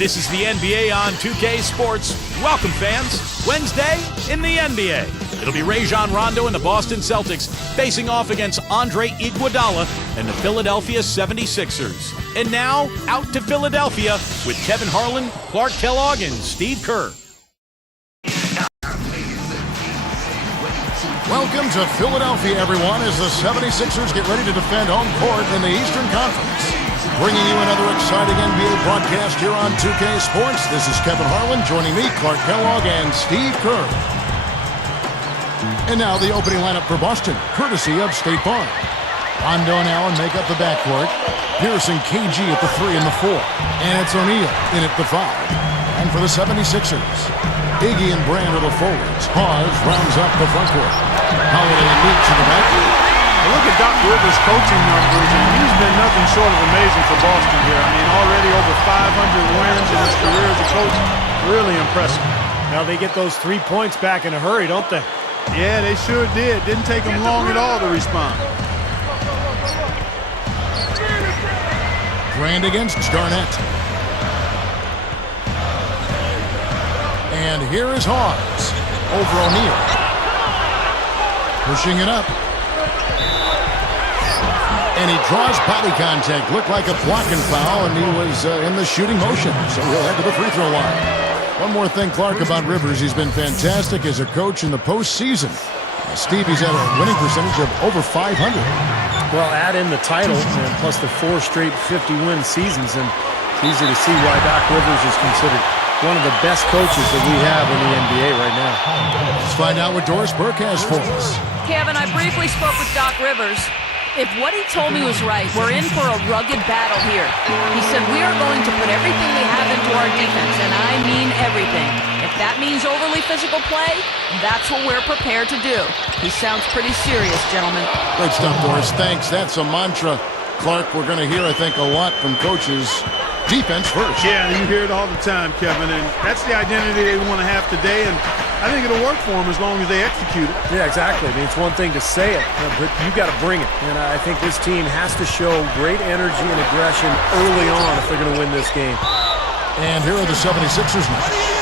This is the NBA on 2K Sports. Welcome, fans. Wednesday in the NBA. It'll be Rajon Rondo and the Boston Celtics facing off against Andre Iguodala and the Philadelphia 76ers. And now, out to Philadelphia with Kevin Harlan, Clark Kellogg, and Steve Kerr. Welcome to Philadelphia, everyone, as the 76ers get ready to defend home court in the Eastern Conference. Bringing you another exciting NBA broadcast here on 2K Sports. This is Kevin Harlan, joining me, Clark Kellogg, and Steve Kerr. And now the opening lineup for Boston, courtesy of State Farm. Rondo and Allen make up the backcourt. Pierce and KG at the 3 and the 4. And it's O'Neal in at the 5. And for the 76ers, Iggy and Brand are the forwards. Hawes rounds up the front court. Holiday and Meeks in the backcourt. Look at Doc Rivers' coaching numbers, and he's been nothing short of amazing for Boston here. I mean, already over 500 wins in his career as a coach. Really impressive. Now they get those 3 points back in a hurry, don't they? Yeah, they sure did. Didn't take them long at all to respond. Brand against Garnett. And here is Hawes over O'Neal. Pushing it up. And he draws body contact. Looked like a blocking foul, and he was in the shooting motion. So he'll head to the free throw line. One more thing, Clark, about Rivers. He's been fantastic as a coach in the postseason. Steve, he's had a winning percentage of over 500. Well, add in the title and plus the 4 straight 50-win seasons, and it's easy to see why Doc Rivers is considered one of the best coaches that we have in the NBA right now. Let's find out what Doris Burke has for us. Kevin, I briefly spoke with Doc Rivers. If what he told me was right, we're in for a rugged battle here. He said we are going to put everything we have into our defense, and I mean everything. If that means overly physical play, that's what we're prepared to do. He sounds pretty serious, gentlemen. Great stuff, Doris. Thanks. That's a mantra, Clark, we're going to hear, I think, a lot from coaches. Defense first. Yeah, you hear it all the time, Kevin, and that's the identity they want to have today, and I think it'll work for them as long as they execute it. Yeah, exactly. I mean, it's one thing to say it, but you got to bring it. And I think this team has to show great energy and aggression early on if they're going to win this game. And here are the 76ers now.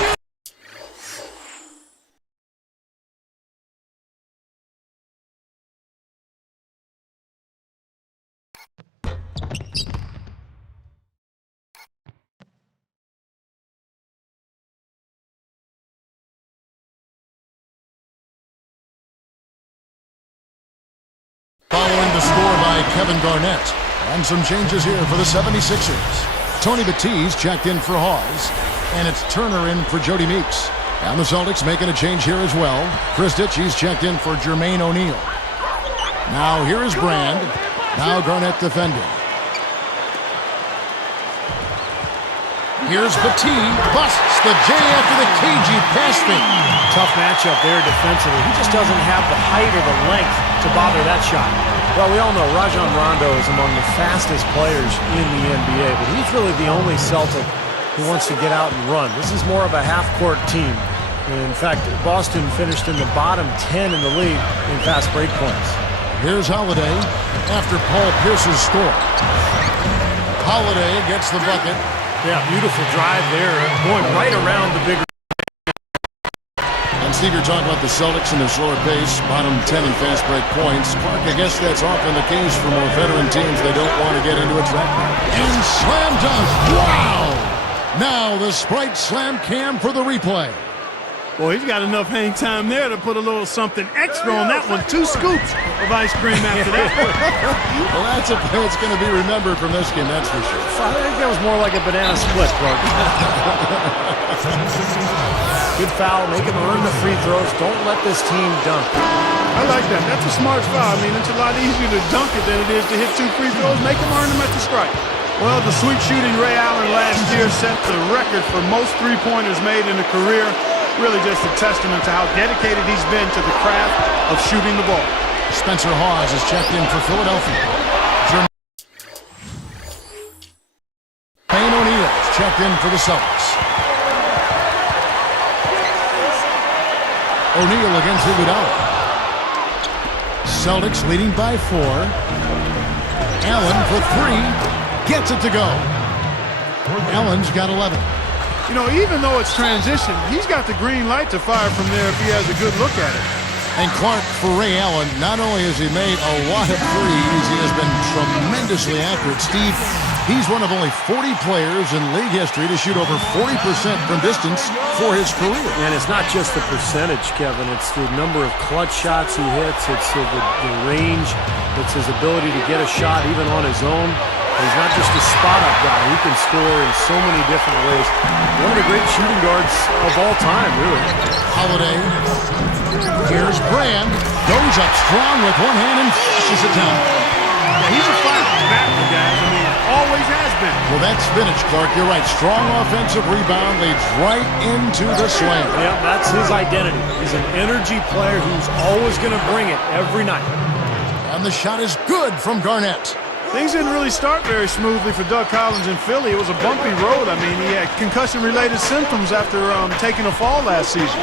Following the score by Kevin Garnett. And some changes here for the 76ers. Tony Batiste checked in for Hawes. And it's Turner in for Jody Meeks. And the Celtics making a change here as well. Chris Ditchy's checked in for Jermaine O'Neal. Now here is Brand. Now Garnett defending. Here's Batiste. Busts the J after the KG pass fake. Tough matchup there defensively. He just doesn't have the height or the length to bother that shot. Well, we all know Rajon Rondo is among the fastest players in the NBA, but he's really the only Celtic who wants to get out and run. This is more of a half-court team. In fact, Boston finished in the bottom 10 in the league in fast break points. Here's Holiday after Paul Pierce's score. Holiday gets the bucket. Yeah, beautiful drive there, going right around the bigger. And Steve, you're talking about the Celtics and their slower pace, bottom 10 in fast break points. Clark, I guess that's often the case for more veteran teams. They don't want to get into a trap. And slam dunk. Wow! Now the Sprite slam cam for the replay. Well, he's got enough hang time there to put a little something extra on that one. 2 scoops of ice cream after that. Well, that's a play that's going to be remembered from this game, that's for sure. I think that was more like a banana split, Clark. Good foul. Make him earn the free throws. Don't let this team dunk. I like that. That's a smart foul. I mean, it's a lot easier to dunk it than it is to hit 2 free throws. Make him earn them at the strike. Well, the sweet shooting Ray Allen last year set the record for most three-pointers made in a career. Really just a testament to how dedicated he's been to the craft of shooting the ball. Spencer Hawes is checked in for Philadelphia. Jermaine O'Neal is checked in for the Celtics. O'Neal against Iguodala. Celtics leading by 4. Allen for 3. Gets it to go. Allen's got 11. You know, even though it's transition, he's got the green light to fire from there if he has a good look at it. And Clark, for Ray Allen, not only has he made a lot of threes, he has been tremendously accurate. Steve, he's one of only 40 players in league history to shoot over 40% from distance for his career. And it's not just the percentage, Kevin. It's the number of clutch shots he hits. It's the range. It's his ability to get a shot even on his own. He's not just a spot-up guy. He can score in so many different ways. One of the great shooting guards of all time, really. Holiday. Here's Brand. Goes up strong with one hand and flushes it down. Yeah, he's a fighter backer, guys. I mean, always has been. Well, that's vintage, Clark. You're right. Strong offensive rebound leads right into the slam. Yeah, that's his identity. He's an energy player who's always going to bring it every night. And the shot is good from Garnett. Things didn't really start very smoothly for Doug Collins in Philly. It was a bumpy road. I mean, he had concussion-related symptoms after taking a fall last season.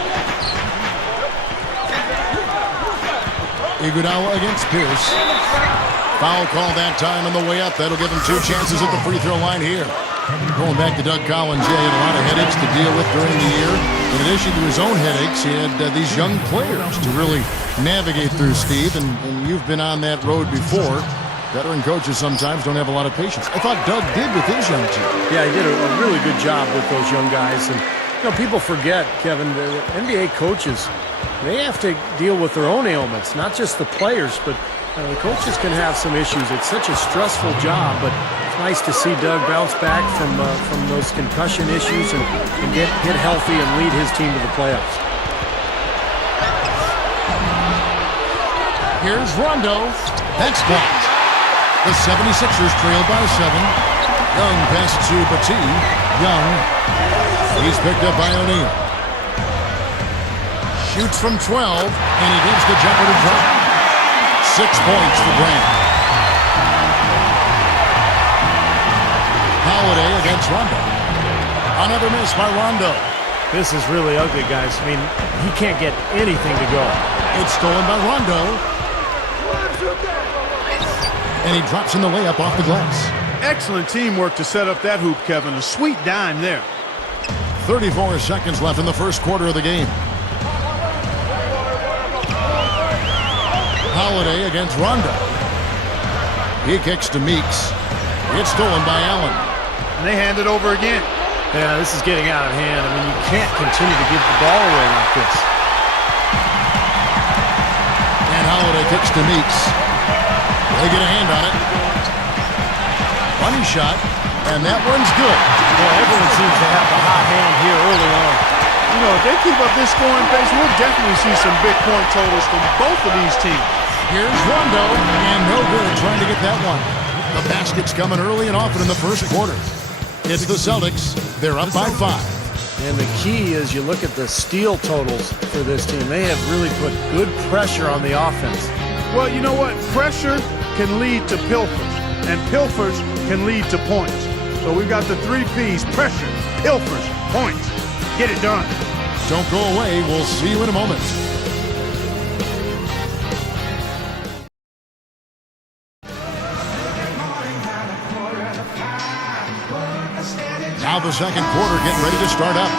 Iguodala against Pierce. Foul call that time on the way up. That'll give him 2 chances at the free throw line here. Going back to Doug Collins, he had a lot of headaches to deal with during the year. In addition to his own headaches, he had these young players to really navigate through, Steve, and you've been on that road before. Veteran coaches sometimes don't have a lot of patience. I thought Doug did with his young team. Yeah, he did a really good job with those young guys. And, you know, people forget, Kevin, the NBA coaches, they have to deal with their own ailments, not just the players, but the coaches can have some issues. It's such a stressful job, but it's nice to see Doug bounce back from those concussion issues and get healthy and lead his team to the playoffs. Here's Rondo. That's blocked. The 76ers trail by 7. Young pass to Batum. Young. He's picked up by O'Neal. Shoots from 12, and he gives the jumper to drop. 6 points for Brand. Holiday against Rondo. Another miss by Rondo. This is really ugly, guys. I mean, he can't get anything to go. It's stolen by Rondo. And he drops in the layup off the glass. Excellent teamwork to set up that hoop, Kevin. A sweet dime there. 34 seconds left in the first quarter of the game. Holiday against Rondo. He kicks to Meeks. It's stolen by Allen. And they hand it over again. Yeah, this is getting out of hand. I mean, you can't continue to give the ball away like this. And Holiday kicks to Meeks. They get a hand on it. Funny shot, and that one's good. Well, everyone seems to have the hot hand here early on. You know, if they keep up this scoring pace, we'll definitely see some big point totals from both of these teams. Here's Rondo, and no good trying to get that one. The basket's coming early and often in the first quarter. It's the Celtics. They're up by 5. And the key is you look at the steal totals for this team. They have really put good pressure on the offense. Well, you know what? Pressure can lead to pilfers, and pilfers can lead to points. So we've got the 3 Ps: pressure, pilfers, points. Get it done. Don't go away. We'll see you in a moment. Now the second quarter getting ready to start up.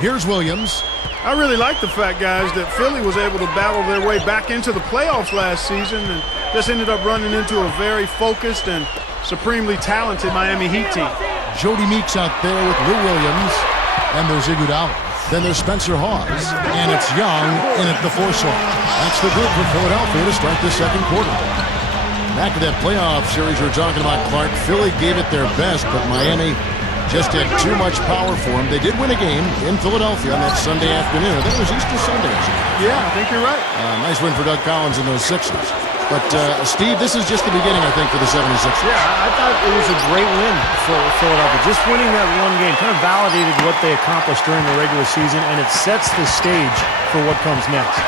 Here's Williams. I really like the fact, guys, that Philly was able to battle their way back into the playoffs last season and just ended up running into a very focused and supremely talented Miami Heat team. Jody Meeks out there with Lou Williams, and there's Iguodala. Then there's Spencer Hawes, and it's Young in at the 4 slot. That's the group for Philadelphia to start the second quarter. Back to that playoff series we were talking about, Clark. Philly gave it their best, but Miami just had too much power for them. They did win a game in Philadelphia on that Sunday afternoon. I think it was Easter Sunday. Yeah, I think you're right. Nice win for Doug Collins and those Sixers. But, Steve, this is just the beginning, I think, for the 76ers. Yeah, I thought it was a great win for Philadelphia. Just winning that one game kind of validated what they accomplished during the regular season, and it sets the stage for what comes next.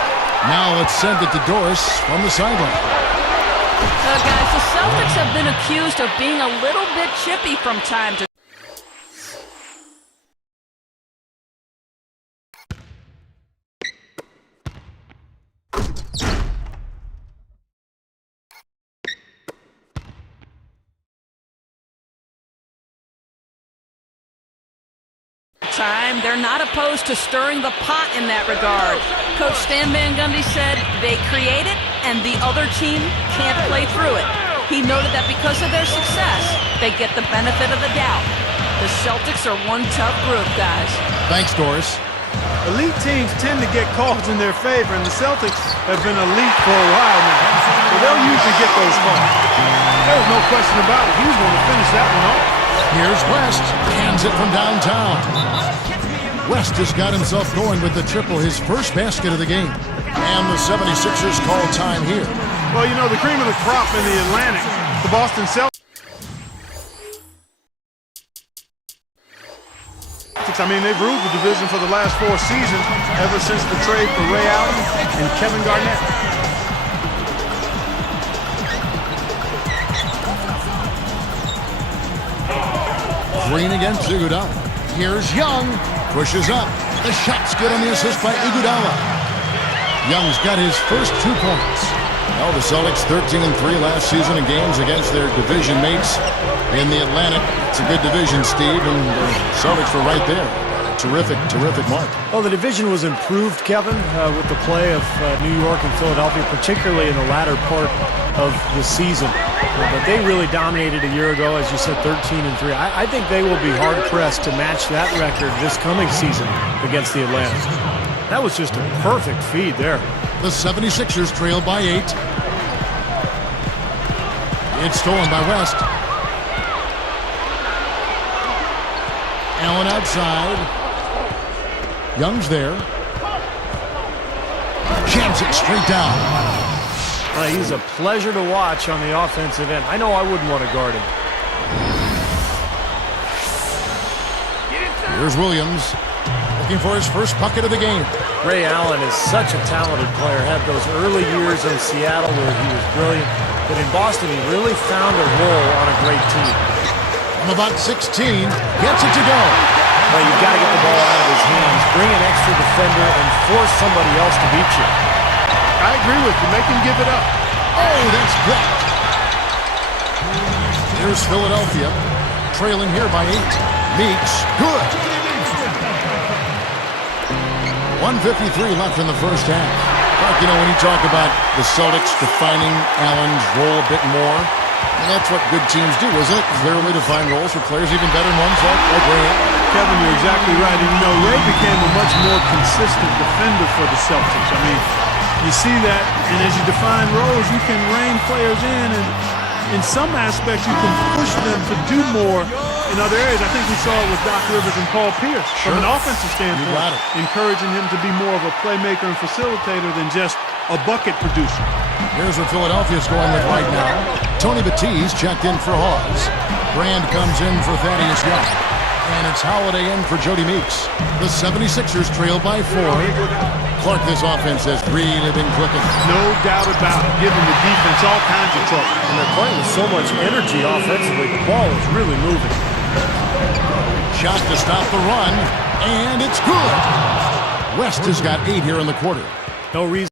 Now let's send it to Doris from the sideline. Guys, the Celtics have been accused of being a little bit chippy from time to time, they're not opposed to stirring the pot in that regard. Coach Stan Van Gundy said they create it and the other team can't play through it. He noted that because of their success, they get the benefit of the doubt. The Celtics are one tough group, guys. Thanks, Doris. Elite teams tend to get calls in their favor, and the Celtics have been elite for a while now. So they'll usually get those calls. There's no question about it. He was going to finish that one off. Here's West. Hands it from downtown. West has got himself going with the triple, his first basket of the game. And the 76ers call time here. Well, you know, the cream of the crop in the Atlantic, the Boston Celtics. I mean, they've ruled the division for the last 4 seasons, ever since the trade for Ray Allen and Kevin Garnett. Green against Iguodala. Here's Young. Pushes up. The shot's good on the assist by Iguodala. Young's got his first 2 points. Well, the Celtics 13-3 last season in games against their division mates in the Atlantic. It's a good division, Steve, and the Celtics were right there. Terrific, terrific mark. Well, the division was improved, Kevin, with the play of New York and Philadelphia, particularly in the latter part of the season. But they really dominated a year ago, as you said, 13-3. I think they will be hard-pressed to match that record this coming season against the Atlantic. That was just a perfect feed there. The 76ers trail by 8. It's stolen by West. Allen outside. Young's there. Jams it straight down. He's a pleasure to watch on the offensive end. I know I wouldn't want to guard him. Here's Williams. Looking for his first bucket of the game. Ray Allen is such a talented player. Had those early years in Seattle where he was brilliant. But in Boston, he really found a role on a great team. From about 16, gets it to go. Well, you've got to get the ball out of his hands, bring an extra defender, and force somebody else to beat you. I agree with you. Make him give it up. Oh, that's blocked. Here's Philadelphia, trailing here by 8. Meeks, good. 1:53 left in the first half. Mark, you know, when you talk about the Celtics defining Allen's role a bit more, and that's what good teams do, isn't it? Clearly define roles for players, even better ones like Ray Allen. Kevin, you're exactly right. And, you know, Ray became a much more consistent defender for the Celtics. I mean, you see that, and as you define roles, you can rein players in, and in some aspects, you can push them to do more in other areas. I think we saw it with Doc Rivers and Paul Pierce. From an offensive standpoint, encouraging him to be more of a playmaker and facilitator than just a bucket producer. Here's what Philadelphia's going with right now. Tony Batiste checked in for Hawes. Brand comes in for Thaddeus Young. And it's Holiday in for Jody Meeks. The 76ers trail by 4. Clark, this offense has really been clicking. No doubt about it, giving the defense all kinds of trouble. And they're playing with so much energy offensively. The ball is really moving. Shot to stop the run, and it's good. West has got 8 here in the quarter. No reason.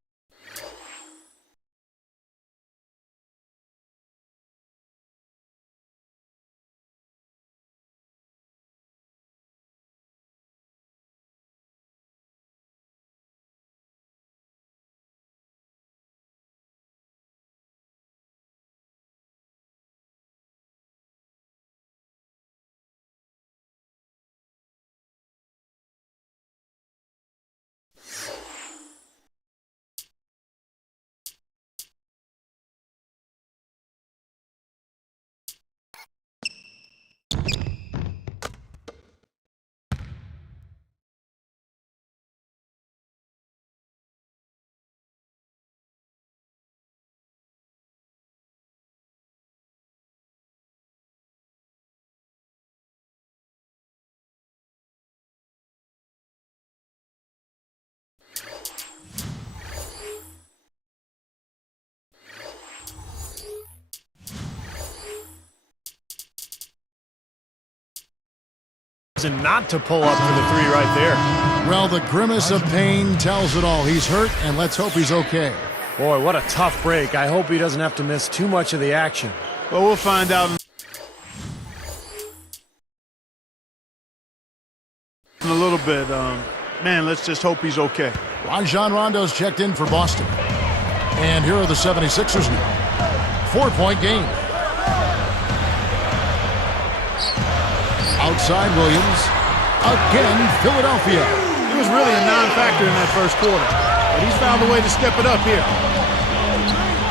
And not to pull up for the 3 right there. Well, the grimace of pain tells it all. He's hurt, and let's hope he's okay. Boy, what a tough break. I hope he doesn't have to miss too much of the action. Well, we'll find out in a little bit. Man, let's just hope he's okay. Rajon Rondo's checked in for Boston. And here are the 76ers now. 4-point game. Outside Williams. Again, Philadelphia. He was really a non-factor in that first quarter, but he's found a way to step it up here.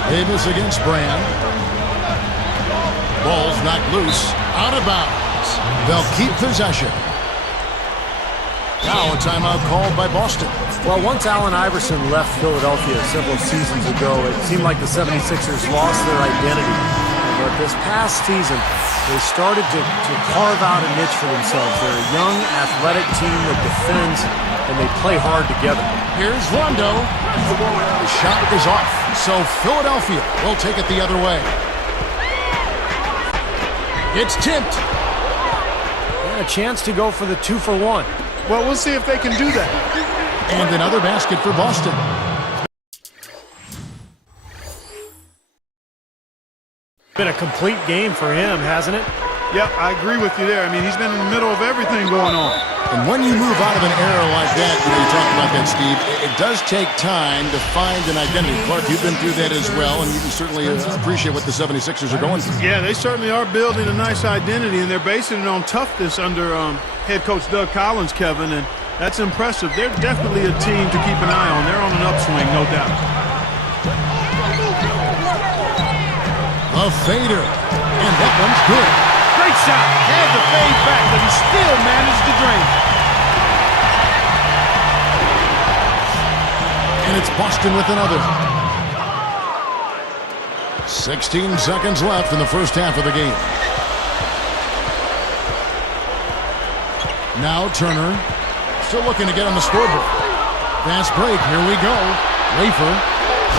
Davis against Brand. Ball's knocked loose. Out of bounds. They'll keep possession. Now a timeout called by Boston. Well, once Allen Iverson left Philadelphia several seasons ago, it seemed like the 76ers lost their identity. But this past season, they started to carve out a niche for themselves. They're a young, athletic team that defends, and they play hard together. Here's Rondo. The shot is off, so Philadelphia will take it the other way. It's tipped. And a chance to go for the 2-for-1. Well, we'll see if they can do that. And another basket for Boston. Been a complete game for him, hasn't it? Yep, I agree with you there. I mean, he's been in the middle of everything going on. And when you move out of an era like that, you talked about that, Steve, it does take time to find an identity. Clark, you've been through that as well, and you can certainly appreciate what the 76ers are going through. Yeah, they certainly are building a nice identity, and they're basing it on toughness under head coach Doug Collins, Kevin, and that's impressive. They're definitely a team to keep an eye on. They're on an upswing, no doubt. A fader, and that one's good. Great shot. Had the fade back, but he still managed to drain it. And it's Boston with another. 16 seconds left in the first half of the game. Now Turner, still looking to get on the scoreboard. Fast break, here we go. Rafer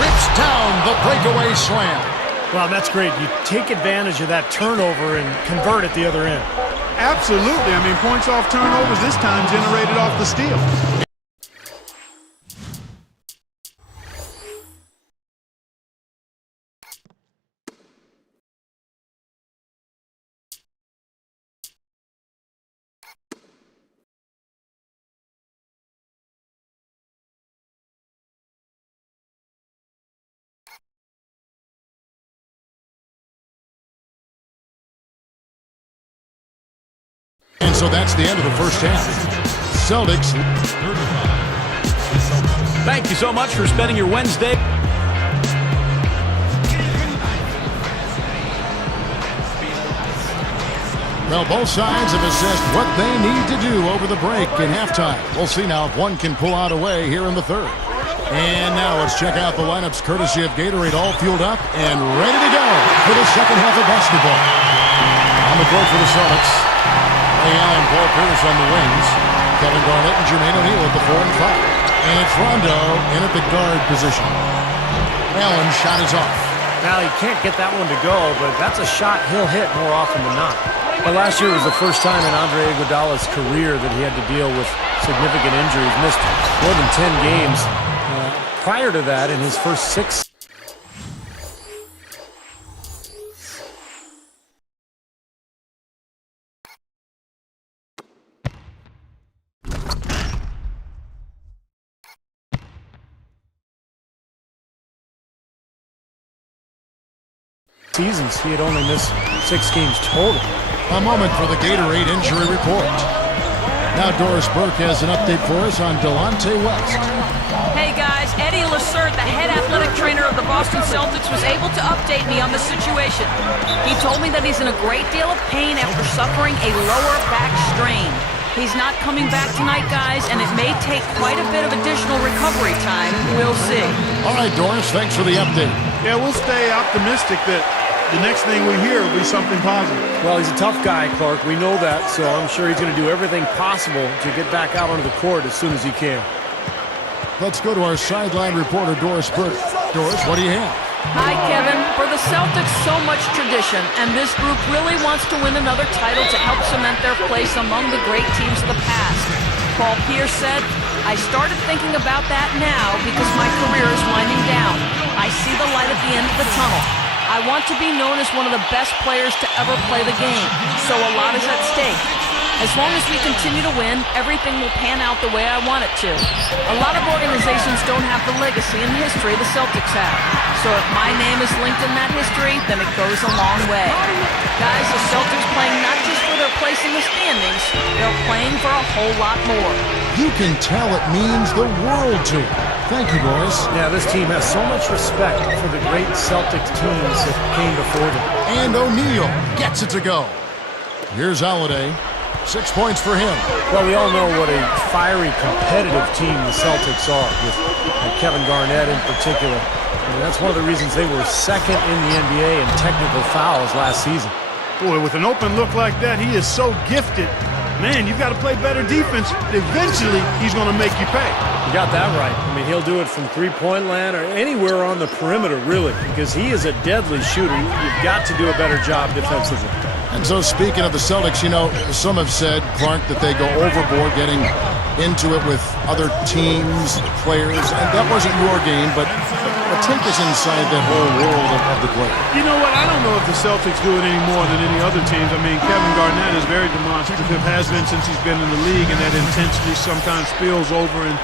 rips down the breakaway slam. Well, that's great. You take advantage of that turnover and convert at the other end. Absolutely. I mean, points off turnovers this time generated off the steal. And so that's the end of the first half. Celtics. Thank you so much for spending your Wednesday. Well, both sides have assessed what they need to do over the break in halftime. We'll see now if one can pull out a way here in the third. And now let's check out the lineups courtesy of Gatorade, all fueled up and ready to go for the second half of basketball. On the court for the Celtics, Ray Allen, Paul Pierce on the wings, Kevin Garnett and Jermaine O'Neal at the 4 and 5. And it's Rondo in at the guard position. Allen's shot is off. Now, he can't get that one to go, but that's a shot he'll hit more often than not. But last year was the first time in Andre Iguodala's career that he had to deal with significant injuries. Missed more than 10 games. Prior to that, in his first 6 seasons, he had only missed 6 games total. A moment for the Gatorade injury report. Now Doris Burke has an update for us on Delonte West. Hey guys, Eddie Lassert, the head athletic trainer of the Boston Celtics, was able to update me on the situation. He told me that he's in a great deal of pain after suffering a lower back strain. He's not coming back tonight, guys, and it may take quite a bit of additional recovery time. We'll see. All right, Doris, thanks for the update. Yeah, we'll stay optimistic that the next thing we hear will be something positive. Well, he's a tough guy, Clark. We know that, so I'm sure he's going to do everything possible to get back out onto the court as soon as he can. Let's go to our sideline reporter, Doris Burke. Doris, what do you have? Hi, Kevin. For the Celtics, so much tradition, and this group really wants to win another title to help cement their place among the great teams of the past. Paul Pierce said, I started thinking about that now because my career is winding down. I see the light at the end of the tunnel. I want to be known as one of the best players to ever play the game, so a lot is at stake. As long as we continue to win, everything will pan out the way I want it to. A lot of organizations don't have the legacy and history the Celtics have. So if my name is linked in that history, then it goes a long way. Guys, the Celtics playing not just for their place in the standings, they're playing for a whole lot more. You can tell it means the world to him. Thank you, boys. Yeah, this team has so much respect for the great Celtics teams that came before them. And O'Neal gets it to go. Here's Holiday. 6 points for him. Well, we all know what a fiery, competitive team the Celtics are, with Kevin Garnett in particular. I mean, that's one of the reasons they were second in the NBA in technical fouls last season. Boy, with an open look like that, he is so gifted. Man, you've got to play better defense. Eventually, he's going to make you pay. You got that right. I mean, he'll do it from three-point land or anywhere on the perimeter, really, because he is a deadly shooter. You've got to do a better job defensively. And so speaking of the Celtics, you know, some have said, Clark, that they go overboard getting into it with other teams, players, and that wasn't your game, but take us inside that whole world of the play. You know what? I don't know if the Celtics do it any more than any other teams. I mean, Kevin Garnett is very demonstrative, has been since he's been in the league, and that intensity sometimes spills over. And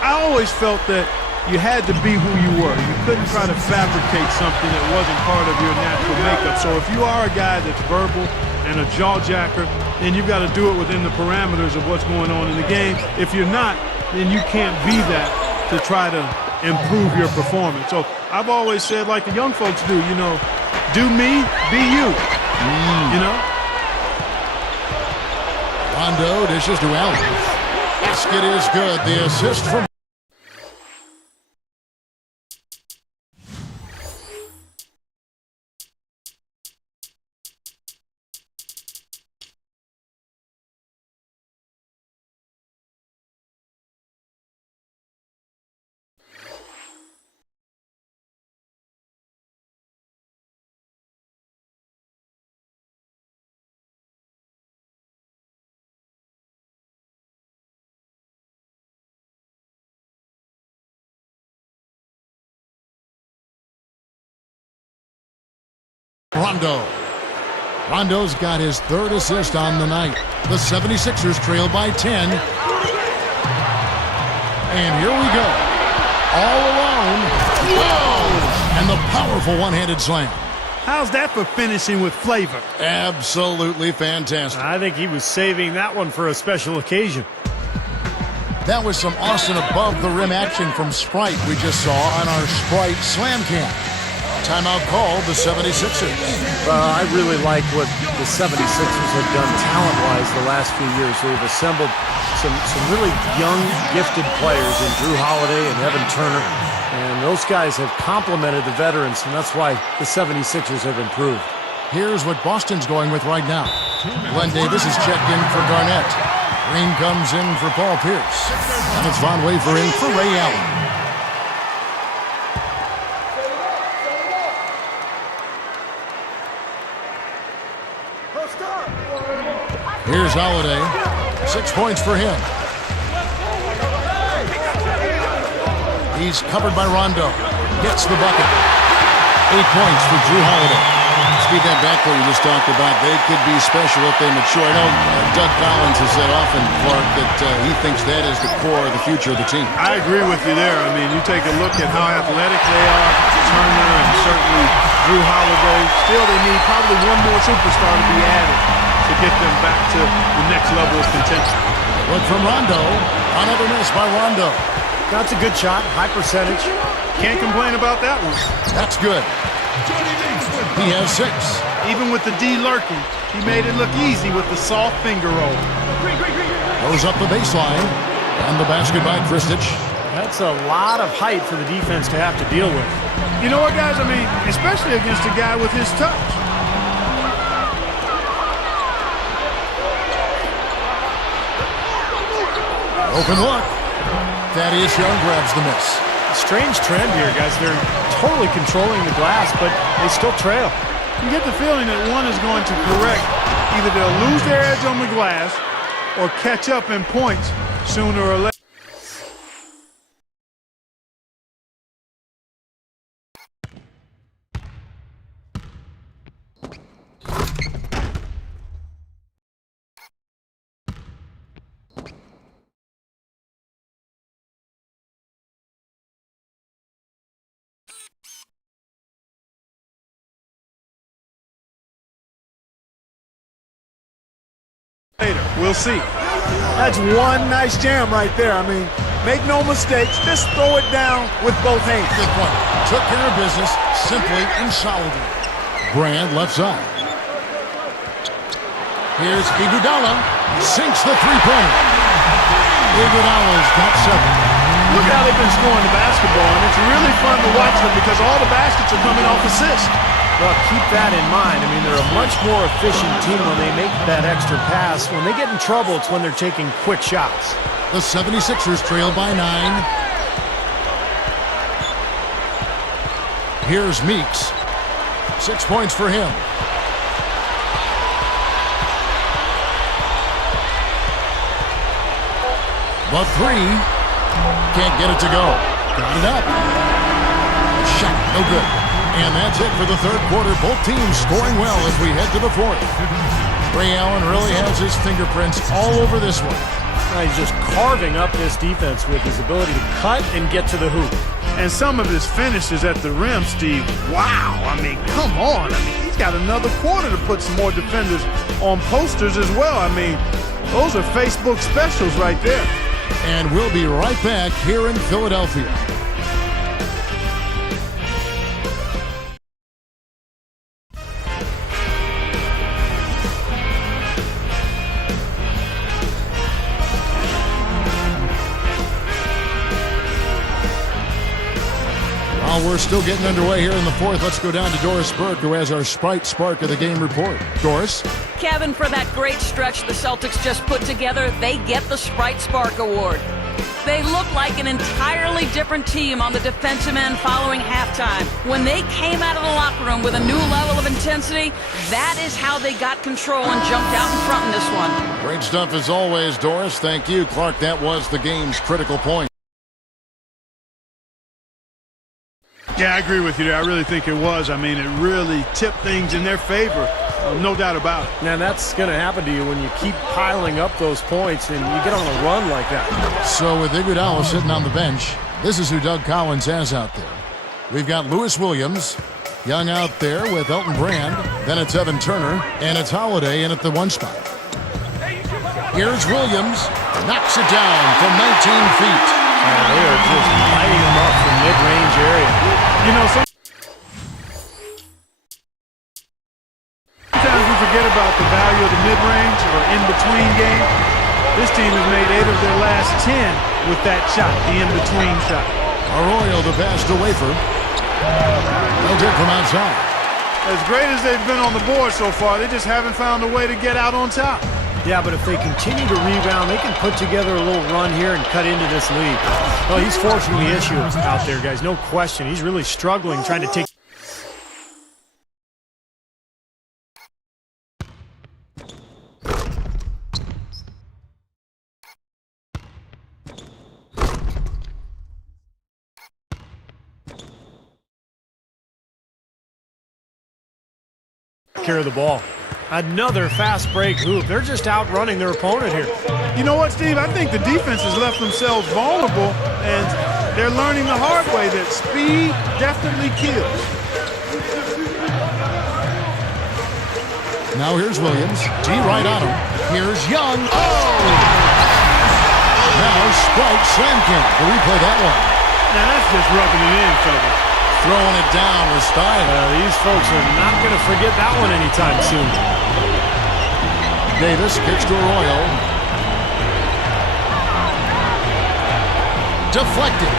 I always felt that you had to be who you were. You couldn't try to fabricate something that wasn't part of your natural makeup. So if you are a guy that's verbal and a jaw-jacker, then you've got to do it within the parameters of what's going on in the game. If you're not, then you can't be that to try to improve your performance. So I've always said, like the young folks do, you know, do me, be you, you know? Rondo dishes to Allen. Basket is good. The assist from Rondo. Rondo's got his third assist on the night. The 76ers trail by 10. And here we go. All alone. Whoa! And the powerful one-handed slam. How's that for finishing with flavor? Absolutely fantastic. I think he was saving that one for a special occasion. That was some awesome above-the-rim action from Sprite we just saw on our Sprite Slam Cam. Timeout called the 76ers. I really like what the 76ers have done talent-wise the last few years. They've assembled some really young, gifted players in Drew Holiday and Evan Turner. And those guys have complemented the veterans, and that's why the 76ers have improved. Here's what Boston's going with right now. Glenn Davis is checked in for Garnett. Green comes in for Paul Pierce. And it's Von Wafer in for Ray Allen. Here's Holiday. 6 points for him. He's covered by Rondo. Gets the bucket. 8 points for Drew Holiday. Speed that backcourt you just talked about. They could be special if they mature. I know Doug Collins has said often, Clark, that he thinks that is the core of the future of the team. I agree with you there. I mean, you take a look at how athletic they are, Turner and certainly Drew Holiday. Still, they need probably one more superstar to be added to get them back to the next level of contention. Look from Rondo. Another miss by Rondo. That's a good shot, high percentage. Can't complain about that one. That's good. He has 6. Even with the D lurking, he made it look easy with the soft finger roll. Goes up the baseline. And the basket by Kristich. That's a lot of height for the defense to have to deal with. You know what, guys? I mean, especially against a guy with his touch. Open look. Thaddeus Young grabs the miss. Strange trend here, guys. They're totally controlling the glass, but they still trail. You get the feeling that one is going to correct. Either they'll lose their edge on the glass or catch up in points sooner or later. later. We'll see. That's one nice jam right there. I mean, make no mistakes. Just throw it down with both hands. Good point. Took care of business simply and solidly. Brand left side. Here's Iguodala. Sinks the three-pointer. Iguodala's got 7. Look how they've been scoring the basketball, and it's really fun to watch them because all the baskets are coming off assists. Well, keep that in mind. I mean, they're a much more efficient team when they make that extra pass. When they get in trouble, it's when they're taking quick shots. The 76ers trail by 9. Here's Meeks. 6 points for him. The 3. Can't get it to go. Got it up. Shot, no good. And that's it for the third quarter. Both teams scoring well as we head to the fourth. Ray Allen really has his fingerprints all over this one. He's just carving up this defense with his ability to cut and get to the hoop. And some of his finishes at the rim, Steve, wow. I mean, come on. I mean, he's got another quarter to put some more defenders on posters as well. I mean, those are Facebook specials right there. And we'll be right back here in Philadelphia. While we're still getting underway here in the fourth, let's go down to Doris Burke, who has our Sprite Spark of the Game report. Doris? Kevin, for that great stretch the Celtics just put together, they get the Sprite Spark Award. They look like an entirely different team on the defensive end following halftime. When they came out of the locker room with a new level of intensity, that is how they got control and jumped out in front in this one. Great stuff as always, Doris. Thank you. Clark, that was the game's critical point. Yeah, I agree with you there. I really think it was. I mean, it really tipped things in their favor. No doubt about it. Now, that's going to happen to you when you keep piling up those points and you get on a run like that. So with Iguodala sitting on the bench, this is who Doug Collins has out there. We've got Lewis Williams, Young out there with Elton Brand. Then it's Evan Turner, and it's Holiday in at the 1 spot. Here's Williams, knocks it down from 19 feet. They are just lighting them up from mid-range area. You know, sometimes we forget about the value of the mid-range or in-between game. This team has made 8 of their last 10 with that shot, the in-between shot. Arroyo the pass to Wafer. No good from outside. As great as they've been on the board so far, they just haven't found a way to get out on top. Yeah, but if they continue to rebound, they can put together a little run here and cut into this lead. Well, he's forcing the issue out there, guys. No question. He's really struggling trying to take... care of the ball. Another fast break hoop. They're just outrunning their opponent here. You know what, Steve? I think the defense has left themselves vulnerable, and they're learning the hard way that speed definitely kills. Now here's Williams. D right on him. Here's Young. Oh! Now Sprite slam can to replay that one. Now that's just rubbing it in, fellas. Throwing it down with style. These folks are not going to forget that one anytime soon. Davis kicks to Arroyo. Deflected.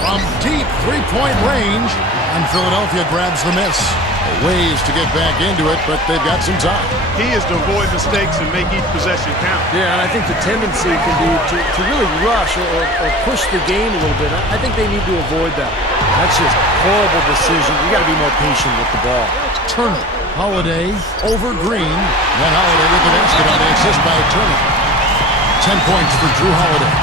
From deep three-point range, and Philadelphia grabs the miss. Ways to get back into it, but they've got some time. He is to avoid mistakes and make each possession count. Yeah, and I think the tendency can be to really rush or push the game a little bit. I think they need to avoid that. That's just a horrible decision. You got to be more patient with the ball. Turner, Holiday over Green. Then Holiday with the basket on the assist by Turner. 10 points for Drew Holiday.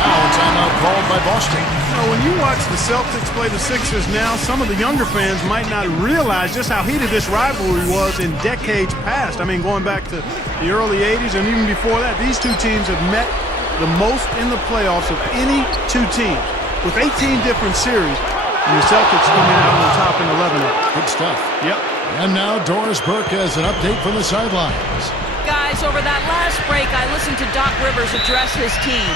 Now a timeout called by Boston. You know, when you watch the Celtics play the Sixers now, some of the younger fans might not realize just how heated this rivalry was in decades past. I mean, going back to the early 80s and even before that, these two teams have met the most in the playoffs of any two teams with 18 different series, and the Celtics coming out on top in 11 of them. Good stuff. Yep. And now Doris Burke has an update from the sidelines. Guys, over that last break, I listened to Doc Rivers address his team.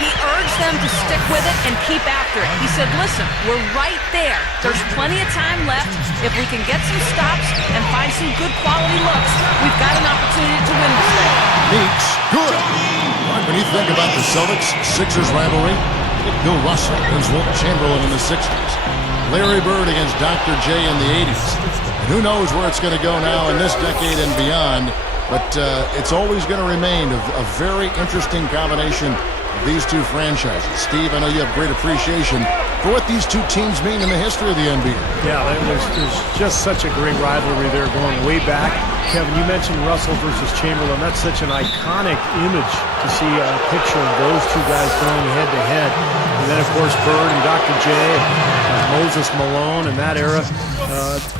He urged them to stick with it and keep after it. He said, listen, we're right there. There's plenty of time left. If we can get some stops and find some good quality looks, we've got an opportunity to win this thing. Meeks, good. Right, when you think about the Celtics-Sixers rivalry, Bill Russell against Wilt Chamberlain in the 60s. Larry Bird against Dr. J in the 80s. And who knows where it's going to go now in this decade and beyond. But it's always going to remain a very interesting combination of these two franchises. Steve, I know you have great appreciation for what these two teams mean in the history of the NBA. Yeah, there's just such a great rivalry there going way back. Kevin, you mentioned Russell versus Chamberlain. That's such an iconic image to see a picture of those two guys going head-to-head. And then, of course, Bird and Dr. J, Moses Malone in that era.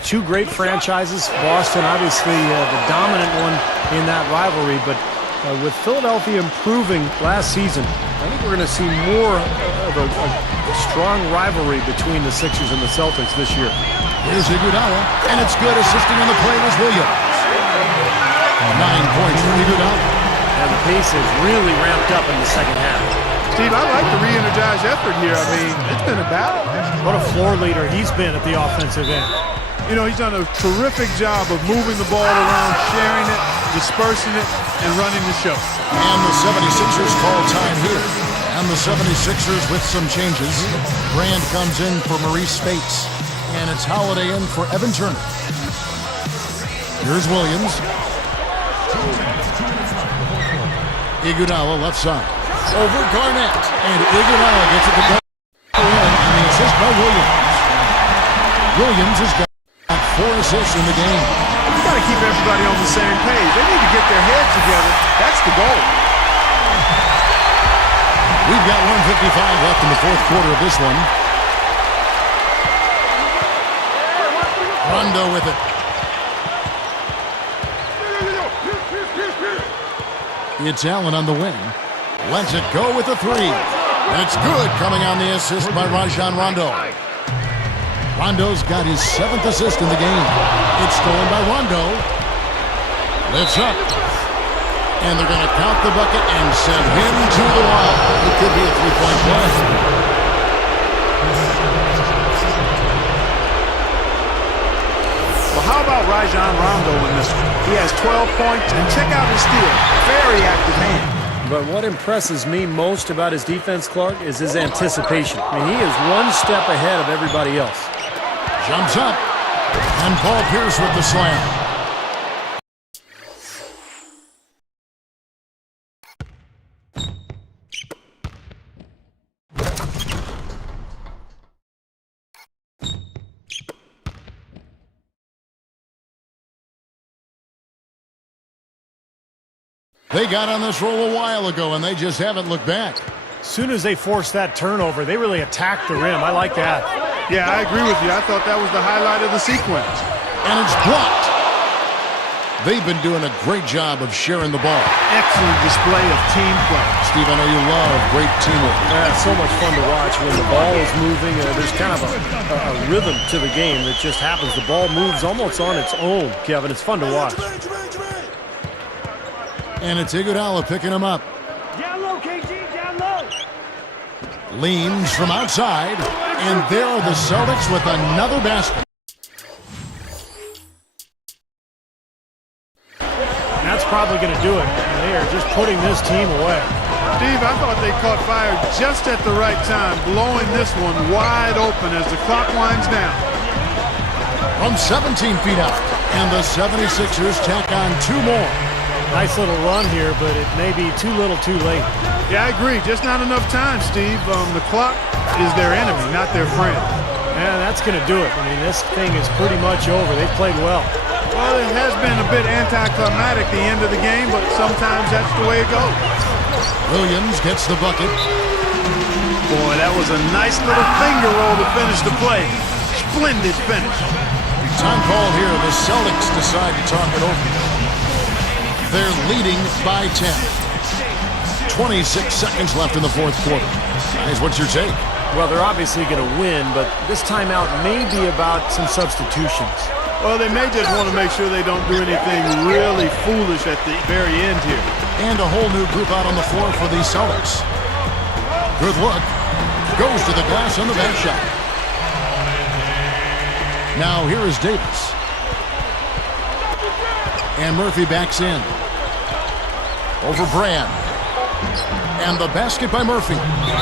Two great franchises. Boston, obviously, the dominant one in that rivalry. But with Philadelphia improving last season, I think we're going to see more of a strong rivalry between the Sixers and the Celtics this year. Here's Iguodala, and it's good. Assisting on the play was Williams. 9 points for Iguodala. And the pace has really ramped up in the second half. Steve, I like the re-energized effort here. I mean, it's been a battle. What a floor leader he's been at the offensive end. You know, he's done a terrific job of moving the ball around, sharing it, dispersing it, and running the show. And the 76ers call time here. And the 76ers with some changes. Brand comes in for Maurice Spates. And it's Holiday in for Evan Turner. Here's Williams. Iguodala left side. Over Garnett. And Iguodala gets it to go. And the assist by Williams. Williams has got 4 assists in the game. You got to keep everybody on the same page. They need to get their heads together. That's the goal. We've got 1:55 left in the fourth quarter of this one. Rondo with it. It's Allen on the wing. Lets it go with the 3. And it's good, coming on the assist by Rajon Rondo. Rondo's got his 7th assist in the game. It's stolen by Rondo. Lifts up. And they're going to count the bucket and send him to the line. It could be a 3-point play. Well, how about Rajon Rondo in this one? He has 12 points, and check out his steal. Very active hand. But what impresses me most about his defense, Clark, is his anticipation. I mean, he is one step ahead of everybody else. Jumps up. And Paul Pierce with the slam. They got on this roll a while ago, and they just haven't looked back. As soon as they forced that turnover, they really attacked the rim. I like that. Yeah, I agree with you. I thought that was the highlight of the sequence. And it's blocked. They've been doing a great job of sharing the ball. Excellent display of team play. Steve, I know you love great teamwork. Yeah, it's so much fun to watch when the ball is moving. There's kind of a rhythm to the game that just happens. The ball moves almost on its own, Kevin. It's fun to watch. And it's Iguodala picking him up. Down low, KG, down low. Leans from outside. And there are the Celtics with another basket. And that's probably going to do it. And they are just putting this team away. Steve, I thought they caught fire just at the right time, blowing this one wide open as the clock winds down. From 17 feet out. And the 76ers tack on 2 more. Nice little run here, but it may be too little too late. Yeah, I agree. Just not enough time, Steve. The clock is their enemy, not their friend. And that's going to do it. I mean, this thing is pretty much over. They've played well. Well, it has been a bit anticlimactic the end of the game, but sometimes that's the way it goes. Williams gets the bucket. Boy, that was a nice little finger roll to finish the play. Splendid finish. Time call here. The Celtics decide to talk it over. They're leading by 10. 26 seconds left in the fourth quarter. Guys, what's your take? Well, they're obviously going to win, but this timeout may be about some substitutions. Well, they may just want to make sure they don't do anything really foolish at the very end here. And a whole new group out on the floor for the Celtics. Good look. Goes to the glass on the back shot. Now here is Davis. And Murphy backs in. Over Brand. And the basket by Murphy.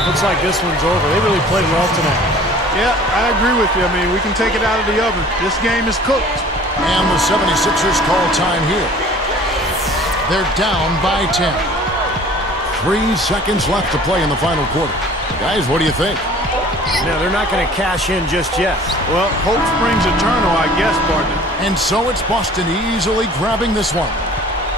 Looks like this one's over. They really played well tonight. Yeah, I agree with you. I mean, we can take it out of the oven. This game is cooked. And the 76ers call time here. They're down by 10. 3 seconds left to play in the final quarter. Guys, what do you think? Now, they're not going to cash in just yet. Well, hope springs eternal, I guess, partner. And so it's Boston easily grabbing this one.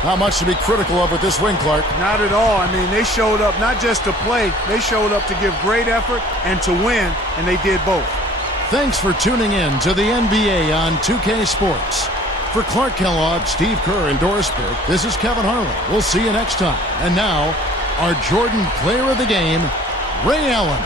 Not much to be critical of with this win, Clark. Not at all. I mean, they showed up not just to play, they showed up to give great effort and to win, and they did both. Thanks for tuning in to the NBA on 2K Sports. For Clark Kellogg, Steve Kerr, and Doris Burke, this is Kevin Harlan. We'll see you next time. And now, our Jordan Player of the Game, Ray Allen.